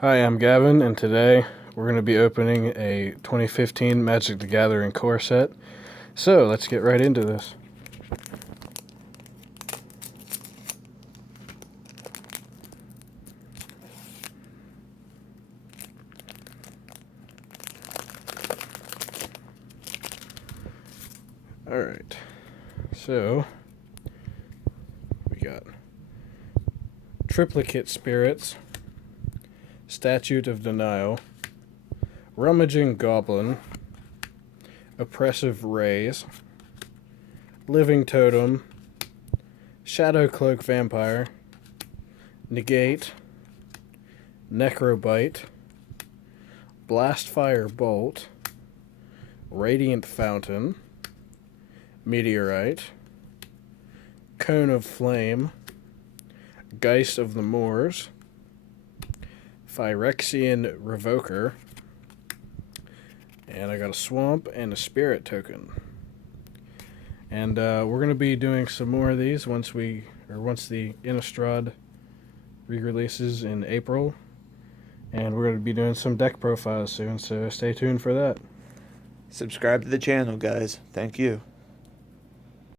Hi, I'm Gavin, and today we're going to be opening a 2015 Magic the Gathering core set. So let's get right into this. Alright, so we got Triplicate Spirits, Statute of Denial, Rummaging Goblin, Oppressive Rays, Living Totem, Shadow Cloak Vampire, Negate, Necrobite, Blastfire Bolt, Radiant Fountain, Meteorite, Cone of Flame, Geist of the Moors, Phyrexian Revoker, and I got a Swamp and a Spirit token. And we're going to be doing some more of these once the Innistrad re-releases in April. And we're going to be doing some deck profiles soon, so stay tuned for that. Subscribe to the channel, guys. Thank you.